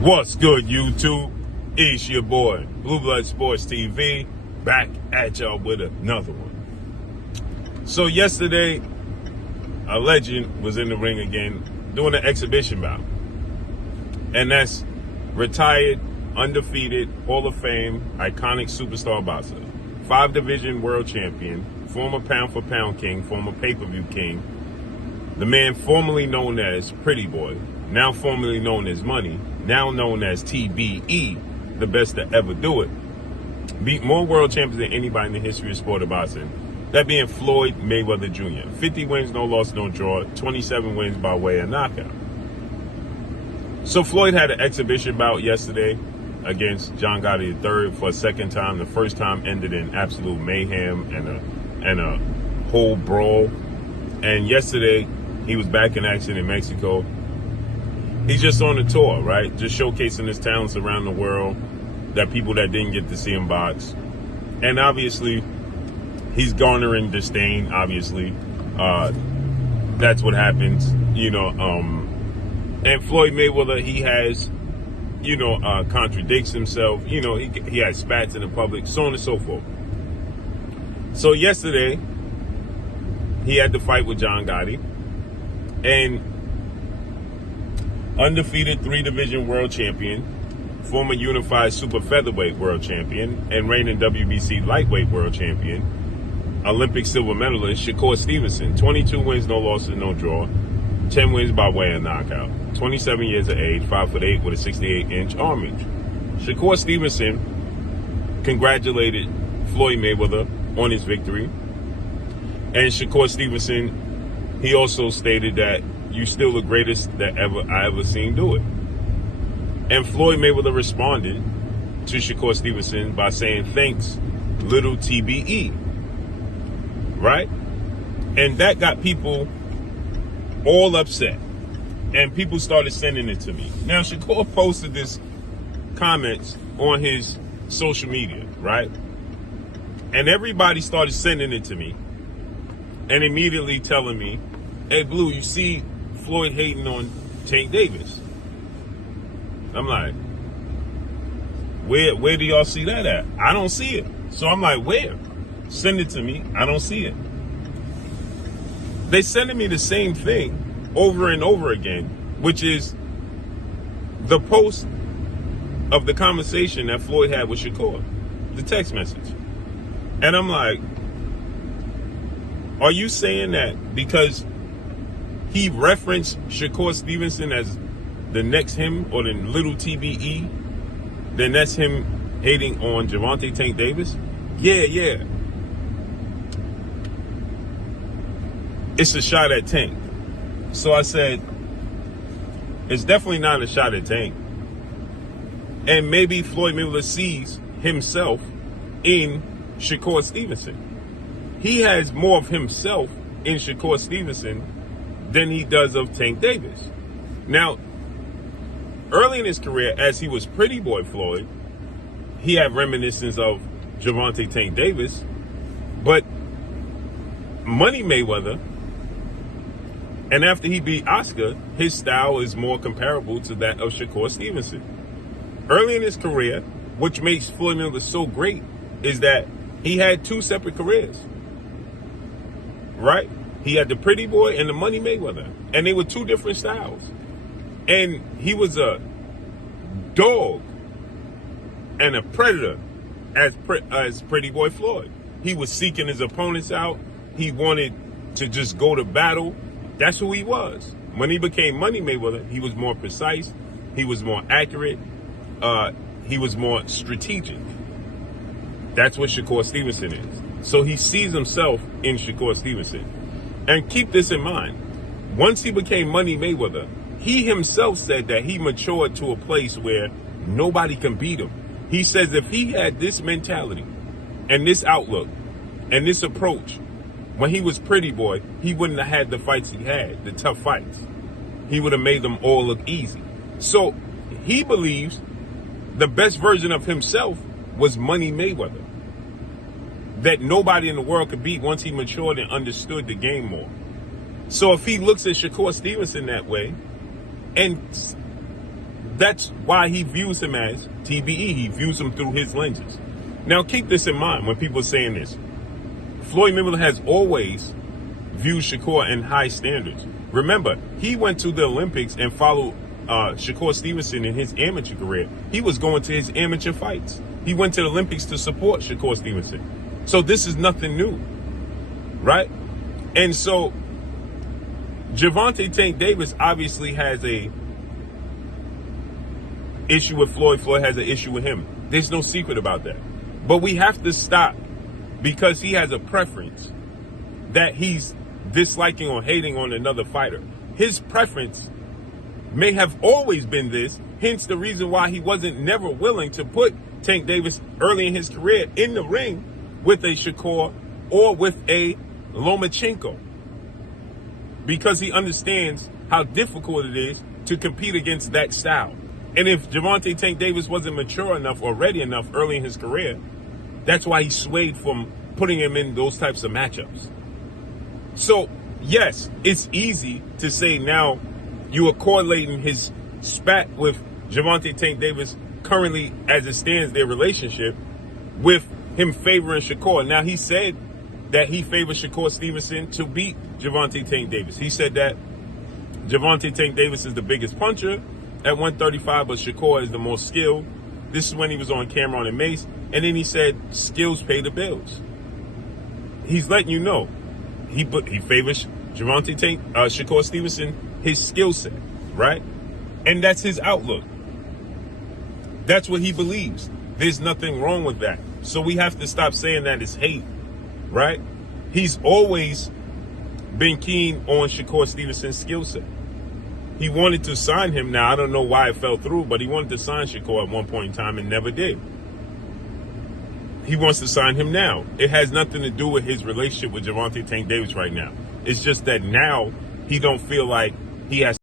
What's good, YouTube? It's your boy, Blue Blood Sports TV, back at y'all with another one. So yesterday, a legend was in the ring again, doing an exhibition bout. And that's retired, undefeated, Hall of Fame, iconic superstar boxer, 5-division world champion, former pound-for-pound king, former pay-per-view king, the man formerly known as Pretty Boy, now formerly known as Money, now known as TBE, the best to ever do it. Beat more world champions than anybody in the history of sport of boxing. That being Floyd Mayweather Jr. 50 wins, no loss, no draw, 27 wins by way of knockout. So Floyd had an exhibition bout yesterday against John Gotti III for a second time. The first time ended in absolute mayhem and a whole brawl. And yesterday, he was back in action in Mexico. He's just on a tour, right? Just showcasing his talents around the world, that people that didn't get to see him box. And obviously, he's garnering disdain, obviously. That's what happens, And Floyd Mayweather, he has, contradicts himself. He has spats in the public, so on and so forth. So yesterday, he had to fight with John Gotti. And undefeated 3-division world champion, former unified super featherweight world champion, and reigning WBC lightweight world champion, Olympic silver medalist Shakur Stevenson, 22 wins, no losses, no draw, 10 wins by way of knockout, 27 years of age, 5'8" with a 68-inch arm reach. Shakur Stevenson congratulated Floyd Mayweather on his victory. And Shakur Stevenson, he also stated that "you still the greatest that I ever seen do it." And Floyd Mayweather responded to Shakur Stevenson by saying, "Thanks, little TBE." Right? And that got people all upset. And people started sending it to me. Now, Shakur posted this comments on his social media, right? And everybody started sending it to me and immediately telling me, "Hey, Blue, you see Floyd hating on Tank Davis?" I'm like, where do y'all see that at? I don't see it. So I'm like, where? Send it to me. I don't see it. They sending me the same thing over and over again, which is the post of the conversation that Floyd had with Shakur, the text message. And I'm like, are you saying that because he referenced Shakur Stevenson as the next him or the little TBE, then that's him hating on Gervonta Tank Davis? Yeah. It's a shot at Tank. So I said, it's definitely not a shot at Tank. And maybe Floyd Mayweather sees himself in Shakur Stevenson. He has more of himself in Shakur Stevenson than he does of Tank Davis. Now, early in his career, as he was Pretty Boy Floyd, he had reminiscence of Gervonta Tank Davis, but Money Mayweather, and after he beat Oscar, his style is more comparable to that of Shakur Stevenson. Early in his career, which makes Floyd Mayweather so great, is that he had two separate careers, right? He had the Pretty Boy and the Money Mayweather, and they were two different styles. And he was a dog and a predator as Pretty Boy Floyd. He was seeking his opponents out. He wanted to just go to battle. That's who he was. When he became Money Mayweather, he was more precise. He was more accurate. He was more strategic. That's what Shakur Stevenson is. So he sees himself in Shakur Stevenson. And keep this in mind. Once he became Money Mayweather, he himself said that he matured to a place where nobody can beat him. He says if he had this mentality and this outlook and this approach when he was Pretty Boy, he wouldn't have had the fights he had, the tough fights. He would have made them all look easy. So he believes the best version of himself was Money Mayweather, that nobody in the world could beat once he matured and understood the game more. So if he looks at Shakur Stevenson that way, and that's why he views him as TBE. He views him through his lenses. Now, keep this in mind when people are saying this. Floyd Mayweather has always viewed Shakur in high standards. Remember, he went to the Olympics and followed Shakur Stevenson in his amateur career. He was going to his amateur fights. He went to the Olympics to support Shakur Stevenson. So this is nothing new, right? And so Gervonta Tank Davis obviously has a issue with Floyd. Floyd has an issue with him. There's no secret about that. But we have to stop, because he has a preference that he's disliking or hating on another fighter. His preference may have always been this, hence the reason why he wasn't never willing to put Tank Davis early in his career in the ring with a Shakur or with a Lomachenko, because he understands how difficult it is to compete against that style. And if Gervonta Tank Davis wasn't mature enough or ready enough early in his career, that's why he swayed from putting him in those types of matchups. So, yes, it's easy to say now you are correlating his spat with Gervonta Tank Davis currently as it stands, their relationship, with him favoring Shakur. Now, he said that he favors Shakur Stevenson to beat Gervonta Tank Davis. He said that Gervonta Tank Davis is the biggest puncher at 135, but Shakur is the most skilled. This is when he was on camera on the Mace. And then he said, skills pay the bills. He's letting you know he favors Shakur Stevenson, his skill set, right? And that's his outlook. That's what he believes. There's nothing wrong with that. So we have to stop saying that it's hate, right? He's always been keen on Shakur Stevenson's skill set. He wanted to sign him. Now, I don't know why it fell through, but he wanted to sign Shakur at one point in time and never did. He wants to sign him now. It has nothing to do with his relationship with Gervonta Tank Davis right now. It's just that now he don't feel like he has